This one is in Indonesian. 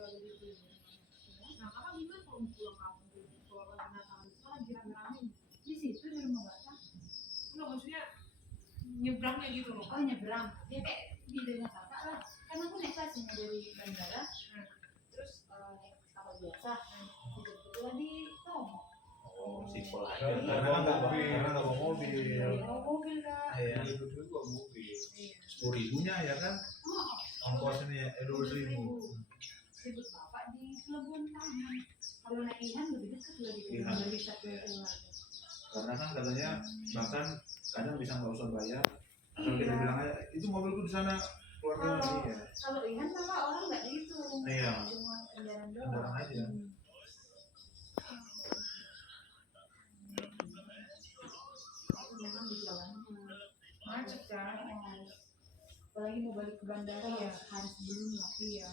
Nah, kakak gimana kalau pulang kampung gitu? Kalau lagi Natalan itu kan lagi rame-rame di situ di rumah baca. Enggak, maksudnya nyebrangnya gitu loh. Oh, nyebrang. Ya kayak di dengan kakak lah. Karena aku naik taksinya dari bandara. Terus naik kapal biasa. Dijemput di Tomo. Oh, simpel aja. Karena nggak bawa mobil. Bawa mobil kak. Iya. Itu bawa mobil. 10.000-nya ya kan? Ongkosnya 12.000. Ribut bapak di Pelabuhan Taman. Kalau naik Ihan lebih dekat lebih bisa ke keluarga. Karena kan katanya bahkan kadang bisa nggak usah bayar. Asal kita bilang aja itu mobilku di sana keluarga ya. Kalau Ihan malah orang nggak gitu. Iya. Cuma kendaraan doang. Kendaraan aja. Memang di jalan Macet kan? apalagi mau balik ke bandara ya hari sebelumnya. Iya.